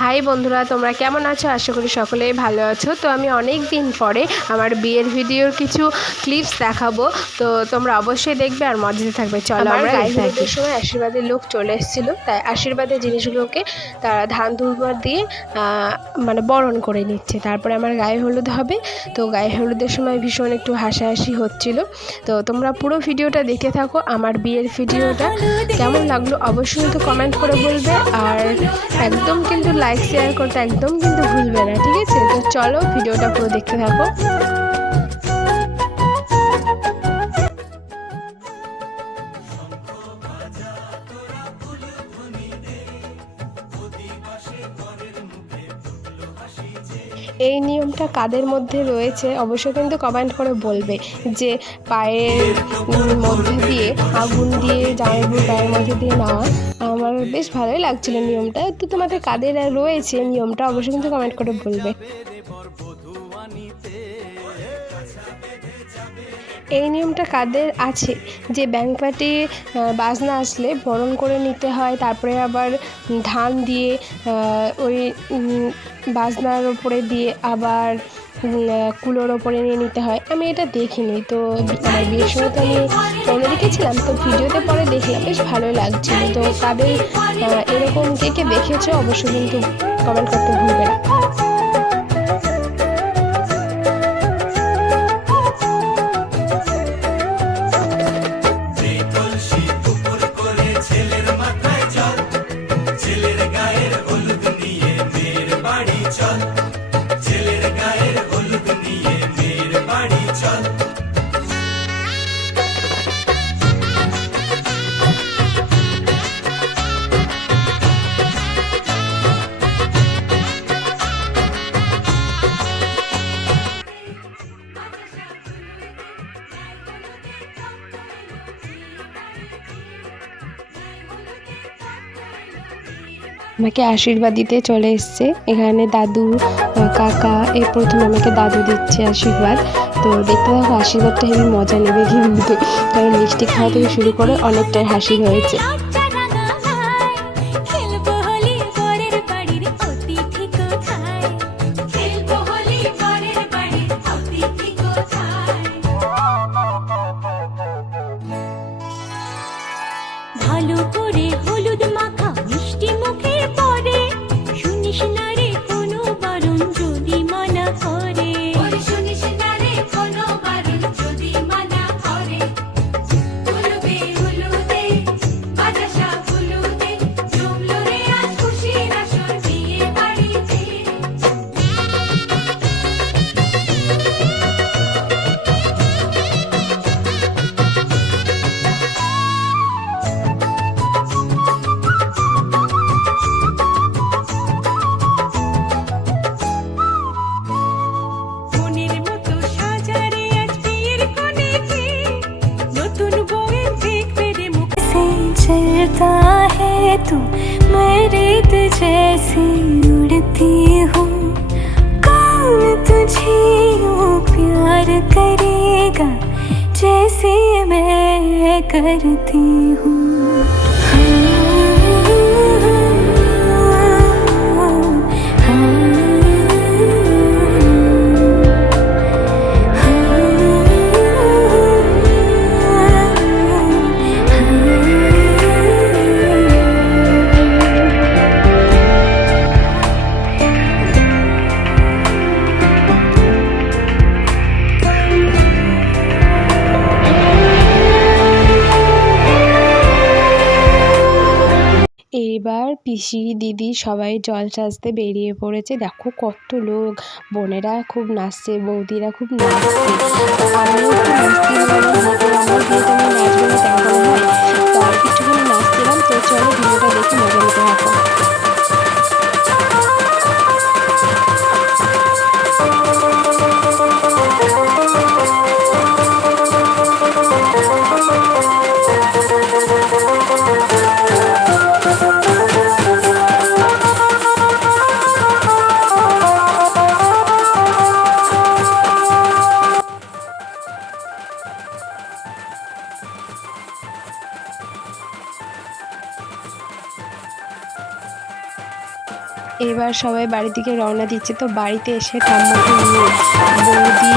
High বন্ধুরা তোমরা কেমন আছো? আশা করি সকলেই ভালো আছো। তো আমি অনেক দিন পরে আমার বিয়ের ভিডিওর কিছু ক্লিপস দেখাবো। তো তোমরা অবশ্যই দেখবে আর মজাতে থাকবে। চলো আমরা দেখতে সময় আশীর্বাদের লোক চলে এসেছিল। তাই আশীর্বাদের জিনিসগুলোকে তারা ধান দুর্বার দিয়ে মানে বরণ করে নিচ্ছে। তারপরে আমার গায়ে হলুদ হবে। তো গায়ে হলুদের সময় ভীষণ একটু হাসাহাসি হচ্ছিল। তো তোমরা পুরো ভিডিওটা দেখে থাকো। আমার বিয়ের ভিডিওটা কেমন লাগল অবশ্যই তো কমেন্ট করে বলবে। আর একদম কিন্তু লাইক শেয়ার করতে একদম কিন্তু ভুলবে না, ঠিক আছে? তো চলো ভিডিওটা পুরো দেখতে থাকো। এই নিয়মটা কাদের মধ্যে রয়েছে? অবশ্যই কিন্তু কমেন্ট করে বলবে যে পায়ের মধ্যে দিয়ে, আগুন দিয়ে জামাইবুর পায়ের মধ্যে দিয়ে নেওয়া। আমার বেশ ভালোই লাগছিল নিয়মটা। তো তোমাদের কাদের রয়েছে নিয়মটা? অবশ্যই কিন্তু কমেন্ট করে বলবে। এই নিয়মটা কাদের আছে? যে পার্টি বাজনা আসলে বরণ করে নিতে হয়, তারপরে আবার ধান দিয়ে ওই বাজনার ওপরে দিয়ে আবার কুলোর ওপরে নিয়ে নিতে হয়। আমি এটা দেখিনি, তো আমার বিয়ের সময় তো আমি অন্যদিকে দেখেছিলাম, তো ভিডিওতে পরে দেখলাম, বেশ ভালোই লাগছিল। তো তাদের এরকম কে কে দেখেছ অবশ্যই কিন্তু কমেন্ট করতে ভুলবে না। আমাকে আশীর্বাদ দিতে চলে এসছে। এখানে দাদু, কাকা এ প্রথমে আমাকে দাদু দিচ্ছে আশীর্বাদ। তো দেখতে থাকো আশীর্বাদটা হেবি মজা নেবে কিন্তু। কারণ মিষ্টি খাওয়া থেকে শুরু করে অনেকটাই হাসি হয়েছে। चलता है तू मैं रेत जैसी उड़ती हूँ। कौन तुझे यू प्यार करेगा, जैसे मैं करती हूँ। পিসি, দিদি সবাই জল সাজতে বেরিয়ে পড়েছে। দেখো কত লোক। বোনেরা খুব নাচছে, বৌদিরা খুব নাচছে। একটু নাচতে এবার সবাই বাড়ির দিকে রওনা দিচ্ছে। তো বাড়িতে এসে ঠাম্মাকে নিয়ে বৌদি